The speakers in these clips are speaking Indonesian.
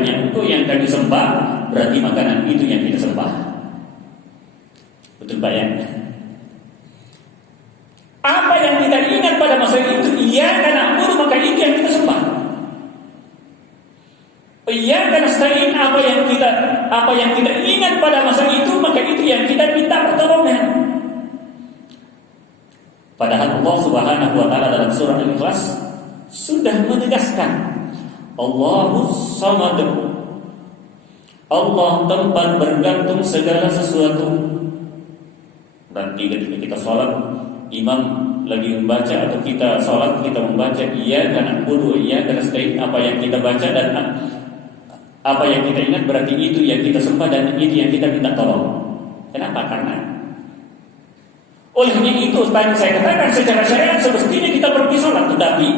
hanya Engkau yang kami sembah, berarti makanan itu yang kita sembah. Betul Pak ya? Apa yang kita ingat pada masa itu, iyyaka na'budu, maka itu yang kita sembah. Iyyaka nasta'in, apa yang kita ingat pada masa itu, maka itu yang kita minta pertolongan. Padahal Allah Subhanahu wa taala dalam surah Al-Ikhlas sudah menegaskan, Allahus Samad, Allah tempat bergantung segala sesuatu. Berarti ketika kita sholat, imam lagi membaca atau kita sholat, kita membaca iyyaka na'budu wa iyyaka nasta'in, apa yang kita baca dan apa yang kita ingat, berarti itu yang kita sembah dan itu yang kita minta tolong. Kenapa? Karena olehnya itu tadi saya katakan secara syariat semestinya kita pergi sholat, tetapi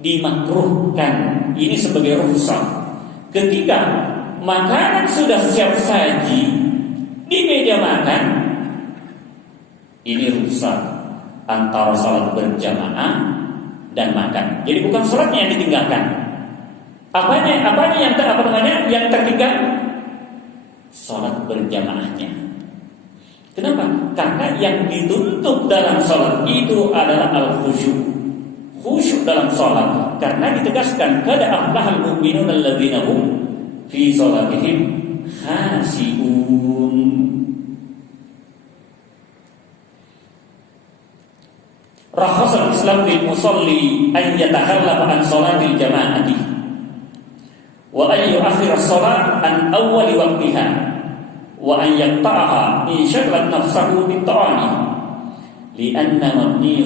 dimakruhkan ini sebagai rukhsah. Ketika makanan sudah siap saji di meja makan, ini rukhsah antara sholat berjamaah dan makan. Jadi bukan sholatnya yang ditinggalkan. Apanya yang tertinggal? Sholat berjamaahnya. Kenapa? Karena yang dituntut dalam sholat itu adalah al-khusyuk. Khusyuk dalam sholat. Karena ditegaskan qad aflahal mu'minuna alladzina hum fi sholatihim khashi'un. Rakhasal Islam lil musalli an yatakhallaf an sholatil jama'ati wa an yu'akhkhira as-shalat an awwali waqtiha wa an yaqta'aha in syaghalat nafsahu bit-ta'ani li'anna mabniy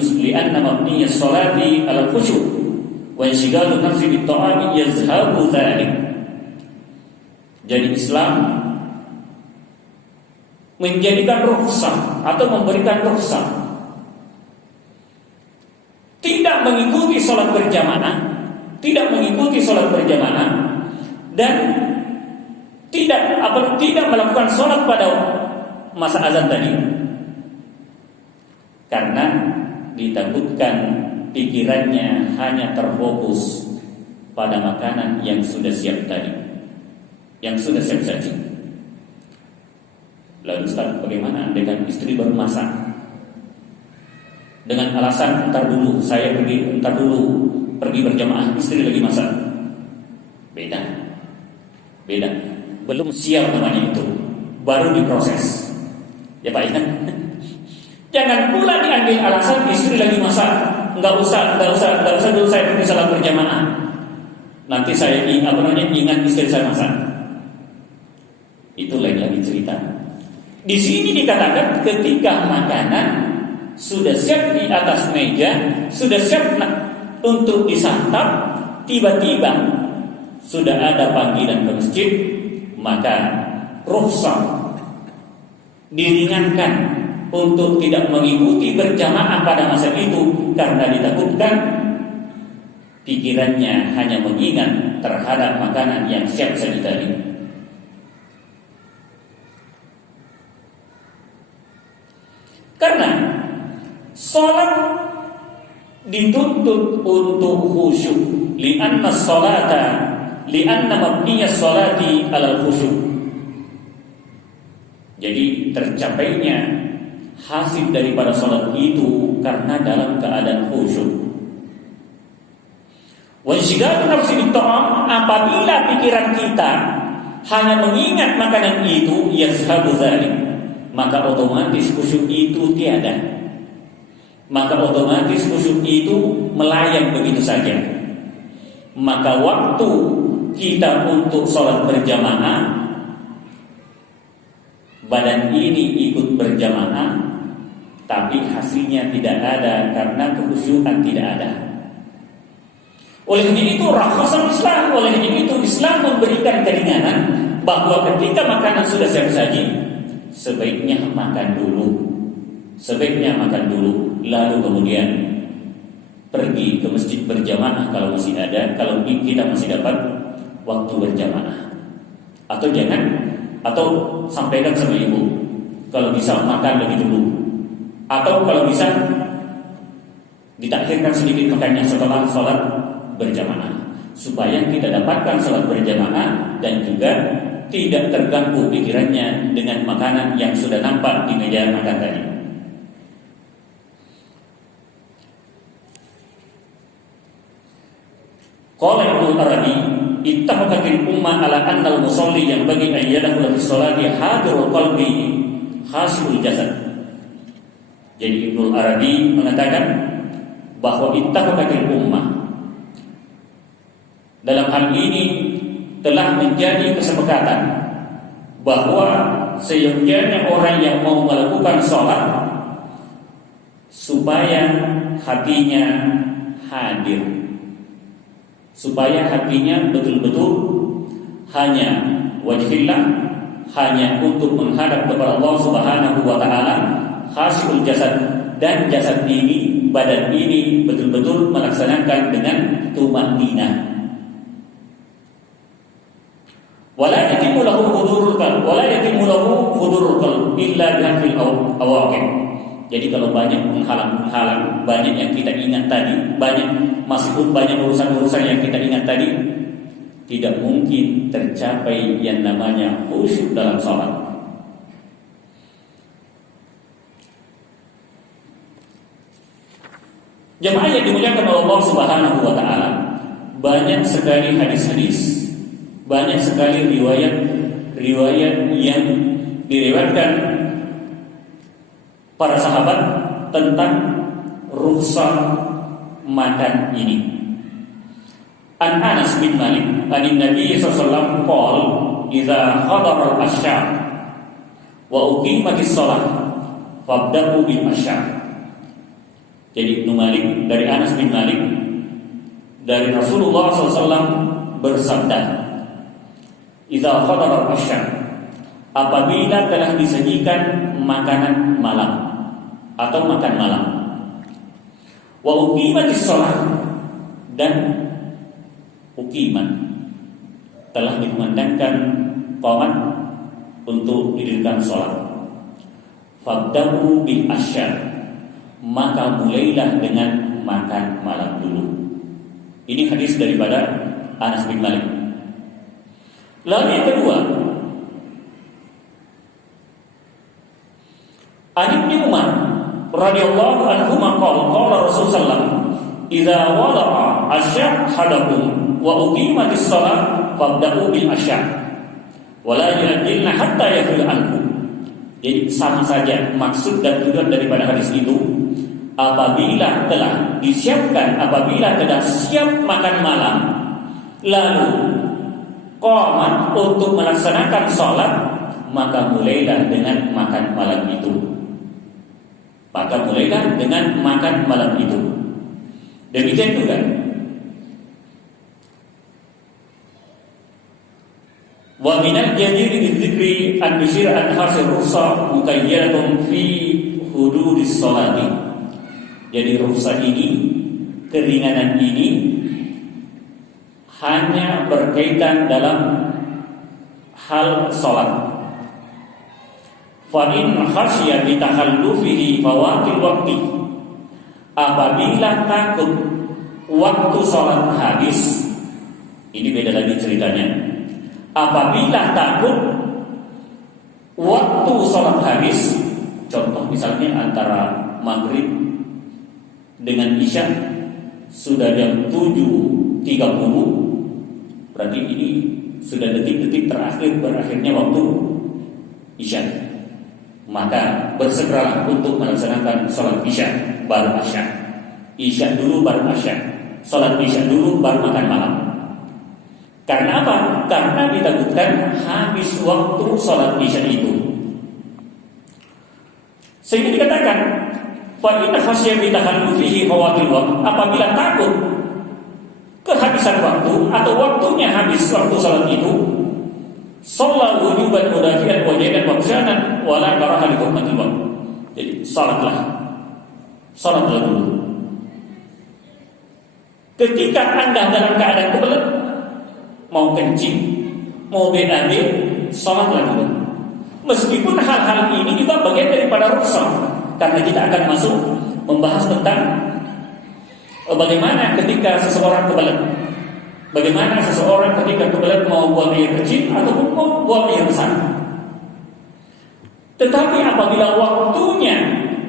as-salati 'ala al-khusyu' wa inshighalu nafsi bit-ta'ani yazhabu dhalik. Jadi Islam menjadikan rukhsah atau memberikan rukhsah tidak mengikuti sholat berjamaah, dan tidak melakukan sholat pada masa azan tadi, karena ditakutkan pikirannya hanya terfokus pada makanan yang sudah siap tadi, yang sudah siap saji. Lalu Ustaz, bagaimana dengan istri baru masak dengan alasan entar dulu pergi berjamaah, istri lagi masak? Beda. Belum siap namanya itu, baru diproses. Ya Pak ya. Jangan pula diambil alasan istri lagi masak, enggak usah dulu saya pergi salat berjamaah. Nanti saya ingat istri saya masak. Itu lain lagi cerita. Di sini dikatakan ketika makanan sudah siap di atas meja, sudah siap untuk disantap, tiba-tiba sudah ada panggilan ke masjid, maka rukhsah diringankan untuk tidak mengikuti berjamaah pada masa itu karena ditakutkan pikirannya hanya mengingat terhadap makanan yang siap saji tadi. Karena salat dituntut untuk khusyuk, li'anna mabniyas salati 'alal khusyuk. Jadi tercapainya hasil daripada salat itu karena dalam keadaan khusyuk. Wa inshighalu nafsi bit-ta'am, apabila pikiran kita hanya mengingat makanan itu, yazhabu dzalik, maka otomatis khusyuk itu tiada. Maka otomatis khusyuk itu melayang begitu saja. Maka waktu kita untuk sholat berjamaah, badan ini ikut berjamaah, tapi hasilnya tidak ada karena kekhusyukan tidak ada. Oleh ini itu rakhsah Islam, oleh ini itu Islam memberikan keringanan bahwa ketika makanan sudah siap saji, sebaiknya makan dulu. Lalu kemudian pergi ke masjid berjamaah kalau masih ada, kalau kita masih dapat waktu berjamaah. Atau sampaikan sama ibu, kalau bisa makan lebih dulu. Atau kalau bisa ditakhirkan sedikit makannya setelah sholat berjamaah. supaya kita dapatkan salat berjamaah dan juga tidak terganggu pikirannya dengan makanan yang sudah nampak di meja makan tadi. Qala Ibnu Arabi, ittafaqatil ummah ala anna al-musalli yang bagi an yadkhula fi sholati hadirul qalbi khashul jasad. Jadi Ibnu Arabi mengatakan bahwa ittafaqatil ummah, dalam hal ini telah menjadi kesepakatan bahwa seyogyanya orang yang mau melakukan sholat supaya hatinya hadir, supaya hatinya betul-betul hanya wajhillah, hanya untuk menghadap kepada Allah Subhanahu wa taala, khashul jasad, dan jasad ini, badan ini betul-betul melaksanakan dengan tumanninah. Wala yatimu lahu hudurul qalb, wala yatimu lahu hudurul qalb illa bihafil awaqib. Jadi kalau banyak penghalang-penghalang, banyak yang kita ingat tadi, meskipun banyak urusan-urusan yang kita ingat tadi, tidak mungkin tercapai yang namanya khusyuk dalam salat. Jemaah yang dimuliakan oleh Allah Subhanahu wa taala, banyak sekali hadis-hadis, banyak sekali riwayat yang diriwayatkan para sahabat tentang rukhsah makan ini. An Anas bin Malik, an Nabi sallallahu alaihi wasallam qala, "Idza hadara al-asya wa uqimatis shalah fabda'u bil asya." Jadi Ibnu Malik dari Anas bin Malik dari Rasulullah sallallahu alaihi wasallam bersabda, "Idza hadara al-asya," apabila telah disajikan makanan malam atau makan malam, wa uqimatis shalah, dan uqimat telah dikumandangkan qamat untuk didirikan salat, fabda'u bil asya, maka mulailah dengan makan malam dulu. Ini hadis daripada Anas bin Malik. Lalu yang kedua, An Ibnu Umar radhiyallahu anhu qala Rasulullah sallallahu alaihi wasallam, "Idza wada'a asyhadakum wa uqimatis shalah fabda'u bil asya wa la yu'addilna hatta yafil anhu." Jadi sama saja maksud dan tujuan daripada hadis itu. Apabila telah disiapkan, apabila telah siap makan malam, lalu qamat untuk melaksanakan salat, maka mulailah dengan makan malam itu. Maka mulailah dengan makan malam itu. Demikian juga wa minal jadiri bidzikri an yushira an hasil rukhsah muqayyadatun fi hududis sholati. Jadi rukhsah ini, keringanan ini hanya berkaitan dalam hal salat. Fa in khasyiya bi takhallufihi fawatil waqti, apabila takut waktu salat habis, ini beda lagi ceritanya. Apabila takut waktu salat habis, contoh misalnya antara maghrib dengan isya sudah jam 7.30, berarti ini sudah detik-detik terakhir berakhirnya waktu isya. Maka bersegeralah untuk melaksanakan salat isya baru asya. Isya dulu baru asya. Salat isya dulu baru makan malam. Karena apa? Karena ditakutkan habis waktu salat isya itu. Sehingga dikatakan, fa inna khasyya bi takhallufihi fawatil waqt, apabila takut kehabisan waktu atau waktunya habis waktu salat itu, sholat wujuban mudafi'an wajiban wabsyanan wala karaha li hurmatil waqt. Jadi salatlah dulu. Ketika Anda dalam keadaan kebelet, mau kencing, mau BAB, salatlah dulu. Meskipun hal-hal ini juga bagian daripada rukhsah, karena kita akan masuk membahas tentang bagaimana ketika seseorang kebelet. Bagaimana seseorang ketika kebelet mau buang air kecil ataupun mau buang air besar. Tetapi apabila waktunya,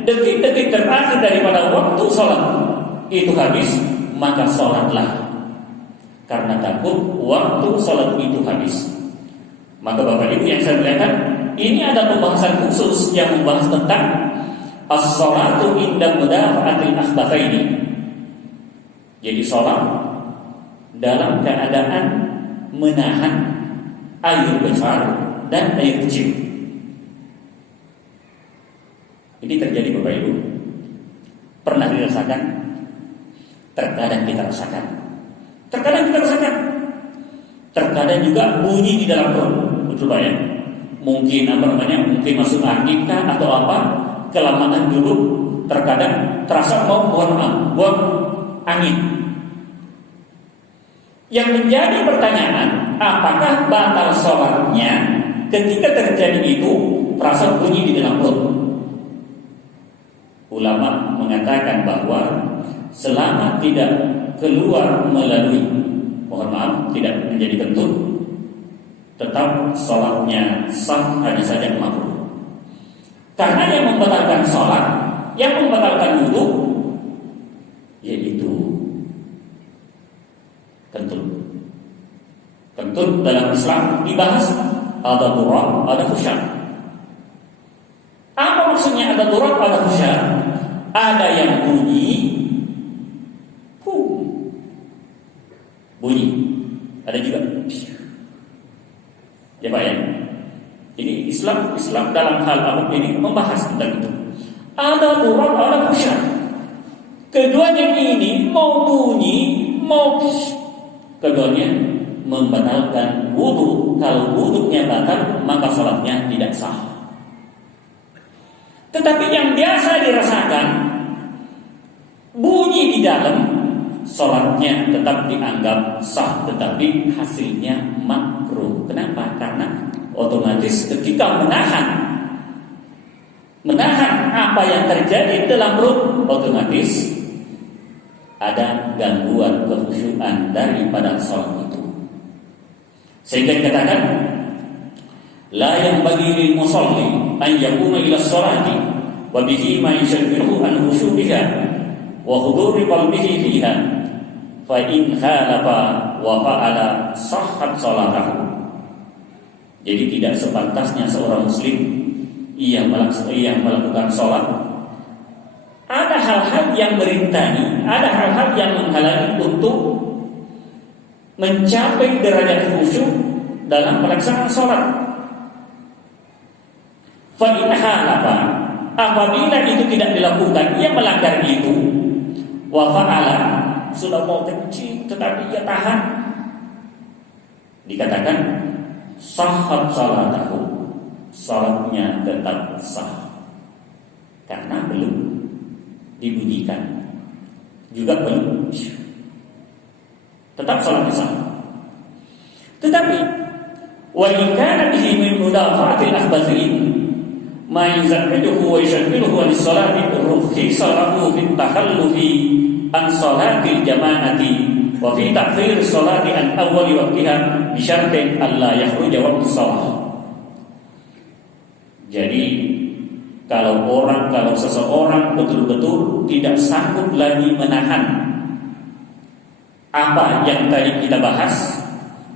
detik-detik terakhir daripada waktu sholat itu habis, maka sholatlah. Karena takut waktu sholat itu habis. Maka Bapak Ibu yang saya muliakan, ini ada pembahasan khusus yang membahas tentang as-sholatu inda mudafa'atil akhbathaini. Jadi sholat dalam keadaan menahan air besar dan air kecil. Ini terjadi Bapak Ibu. Pernah dirasakan? Terkadang kita rasakan. Terkadang juga bunyi di dalam perut. Betul Pak ya? Mungkin mungkin masuk angin kah atau apa? Kelamaan duduk, terkadang terasa mau buang angin. Yang menjadi pertanyaan, apakah batal sholatnya ketika terjadi itu terasa bunyi di dalam perut? Ulama mengatakan bahwa selama tidak keluar melalui, tidak menjadi kentut, tetap sholatnya sah, hanya saja makruh. Karena yang membatalkan sholat, yang membatalkan wudu, yaitu kentut. Kentut dalam Islam dibahas ada durab, ada khusyak. Apa maksudnya ada durab, ada khusyak? Ada yang bunyi, ada juga ya Pak ya. Ini Islam dalam hal apa ini membahas tentang itu. Ada durab, ada khusyak. Keduanya ini mau bunyi, keduanya membatalkan wudu. Kalau wudunya batal, maka salatnya tidak sah. Tetapi yang biasa dirasakan bunyi di dalam, salatnya tetap dianggap sah, tetapi hasilnya makruh. Kenapa? Karena otomatis ketika menahan apa yang terjadi dalam perut, otomatis ada gangguan kekhusyuan daripada salat itu. Sehingga dikatakan la yanbaghi lil musalli an yaquma ila sholati wa bihi ma yushaghiluhu an khushu'iha wa huduri qalbihi fiha fa in khalafa wa fa'ala sahhat salatahu. Jadi tidak sepantasnya seorang muslim ia melakukan sholat, ada hal-hal yang merintangi, ada hal-hal yang menghalangi untuk mencapai derajat khusyuk dalam pelaksanaan sholat. Fa in khalafa, apabila itu tidak dilakukan, ia melanggar itu. Wa fa'ala, sudah mau kencing tetapi ia tahan, dikatakan sahhat salatahu, salatnya tetap sah karena belum dibunyikan, juga belum, tetap salatnya sah. Tetapi wa in kana bihi min mudafa'atil akhbathin ma yuzahiduhu wa yushaghiluhu an salati rukhisa lahu fi takhallufi an salatil jama'ati wa fi ta'khir salati an awwali waqtiha bi syartin alla yakhruja waqtu shalah. Jadi kalau seseorang betul-betul tidak sanggup lagi menahan apa yang tadi kita bahas,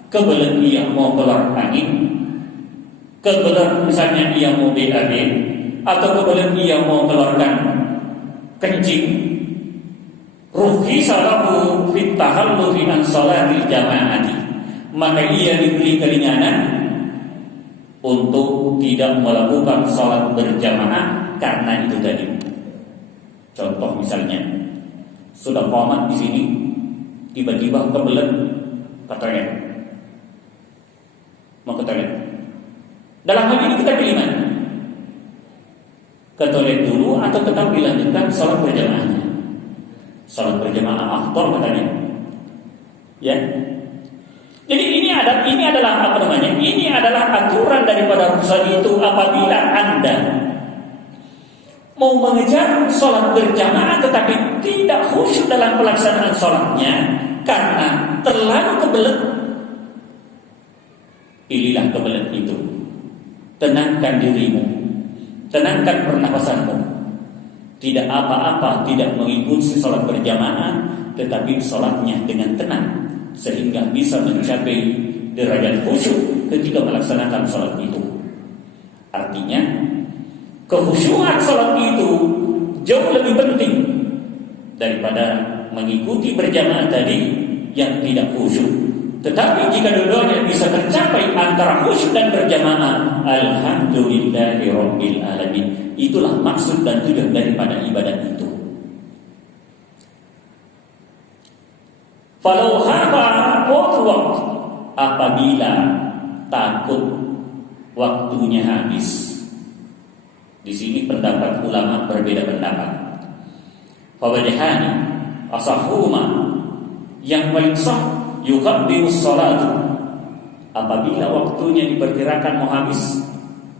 kebelet ia mau keluar angin, kebelet misalnya ia mau BAB, atau kebelet ia mau keluarkan kencing, ruhi salahu fit tahallufi an salatil jama'ati, maka ia diberi keringanan untuk tidak melakukan salat berjamaah karena itu tadi. Contoh misalnya sudah qomat di sini, tiba-tiba kebelet ke toilet, mau ke toilet. Dalam hal ini kita pilih mana? Ke toilet dulu atau tetap dilanjutkan salat berjamaahnya? Salat berjamaah afdal katanya. Ya. Jadi ini adalah apa namanya? Ini adalah aturan daripada rukhsah itu. Apabila Anda mau mengejar sholat berjamaah tetapi tidak khusyuk dalam pelaksanaan sholatnya, karena terlalu kebelet, pilihlah kebelet itu. Tenangkan dirimu, tenangkan pernapasanmu. Tidak apa-apa tidak mengikuti sholat berjamaah, tetapi sholatnya dengan tenang, sehingga bisa mencapai derajat khusyuk ketika melaksanakan sholat itu. Artinya, kekhusyukan sholat itu jauh lebih penting daripada mengikuti berjamaah tadi yang tidak khusyuk. Tetapi jika dua-duanya bisa tercapai antara khusyuk dan berjamaah, alhamdulillahirabbil alamin. Itulah maksud dan tujuan daripada ibadat itu. Falau haba waktu, apabila takut waktunya habis. Di sini pendapat ulama berbeda pendapat. Fawadihani asahuma, yang paling sah yuqaddimus salat. Apabila waktunya diperkirakan mau habis,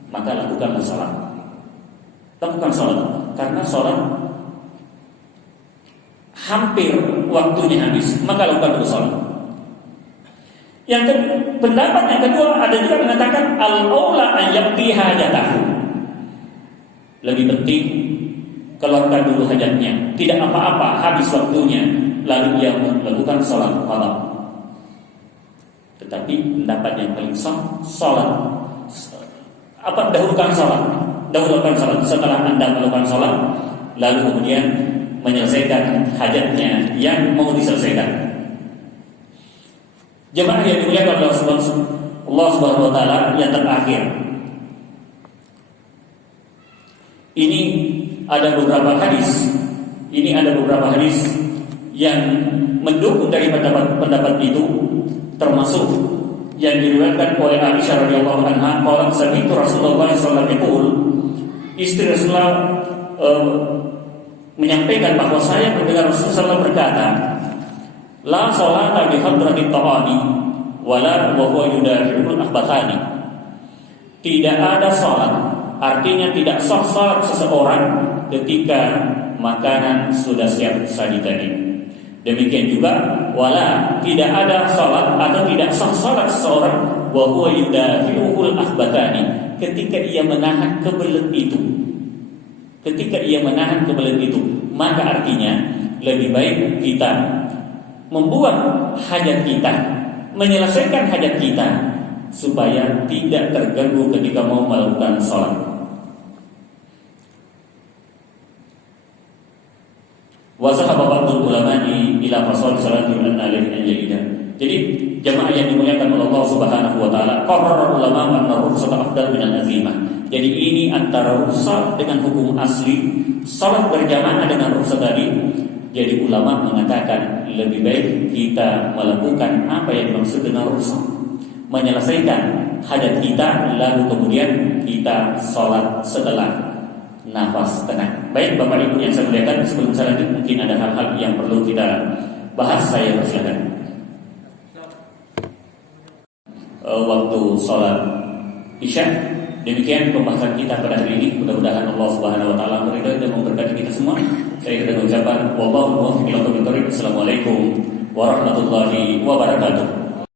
maka lakukanlah salat. Lakukan salat, karena salat hampir waktunya habis, maka lakukan dulu salat. Yang pendapat yang kedua ada juga mengatakan al-aula an yaqdi hajatahu. Lebih penting keluarkan dulu hajatnya, tidak apa-apa habis waktunya lalu ia melakukan salat qada. Tetapi pendapat yang paling sah, salat dahulukan salat. Setelah Anda melakukan salat, lalu kemudian menyelesaikan hajatnya yang mau diselesaikan. Jemaah yang dimuliakan Allah Subhanahu wa taala, yang terakhir. Ini ada beberapa hadis yang mendukung dari pendapat itu, termasuk yang diriwayatkan oleh Aisyah radhiyallahu anha, qalat sami'tu Rasulullah sallallahu alaihi wasallam, istri Rasulullah menyampaikan bahwa saya mendengar Rasulullah berkata, la salata bi hadratit ta'ami wala wa huwa yudahiul akhbathani. Tidak ada salat, artinya tidak sah salat seseorang ketika makanan sudah siap saji tadi. Demikian juga wala, tidak ada salat atau tidak sah salat seseorang wa huwa yudahiul akhbathani, ketika ia menahan kebelet itu. Ketika ia menahan kebelet itu, maka artinya lebih baik kita membuat hajat kita, menyelesaikan hajat kita, supaya tidak terganggu ketika mau melakukan sholat. Wasahaba ba'dul ulama'i ila fasal salati an-nalih an-jaidah. Jadi jemaah yang dimuliakan oleh Allah Subhanahu wa taala, qarrar ulama anna rukhsat afdal min al-azimah. Jadi ini antara rukhsat dengan hukum asli, salat berjamaah dengan rukhsat tadi. Jadi ulama mengatakan lebih baik kita melakukan apa yang dimaksud dengan rukhsat, menyelesaikan hajat kita, lalu kemudian kita salat setelah nafas tenang. Baik Bapak Ibu yang saya muliakan, sebelum saya lanjut mungkin ada hal-hal yang perlu kita bahas, saya persilakan. Waktu salat Isya. Demikian pembahasan kita pada hari ini. Mudah-mudahan Allah Subhanahu wa taala meridai dan memberkati kita semua. Saya akan mengucapkan wallahu muwaffiq ila aqwamit thoriq. Assalamualaikum warahmatullahi wabarakatuh.